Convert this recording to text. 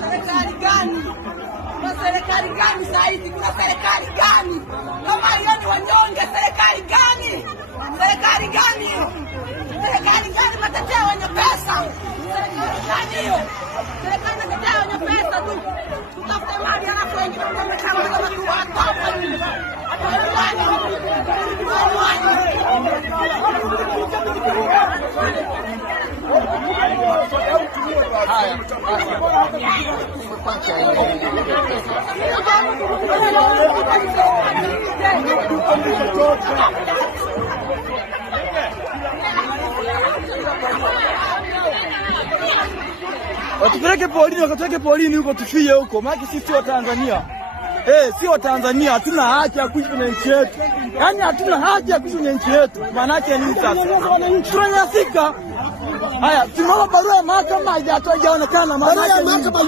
Serikali gani? Kuna serikali gani saizi? Kuna serikali gani? Kama hiyo ni wanyonge, serikali gani? Serikali gani hiyo? Serikali gani matetea wenye pesa? Serikali gani hiyo? Serikali matetea wenye pesa tu. Tutafute mali alafu wengine kama watu wako hapa nini? Watupeleke polini, wakatupeleke polini huko tufie huko. Maana sisi sio Tanzania. Sio Tanzania, hatuna haki ya kuishi kwenye nchi yetu. Yaani hatuna haki ya kuishi kwenye nchi yetu. Maana yake nini sasa? Tunanyanyasika. Haya, tunaomba barua ya mahakama haijaonekana. Maana yake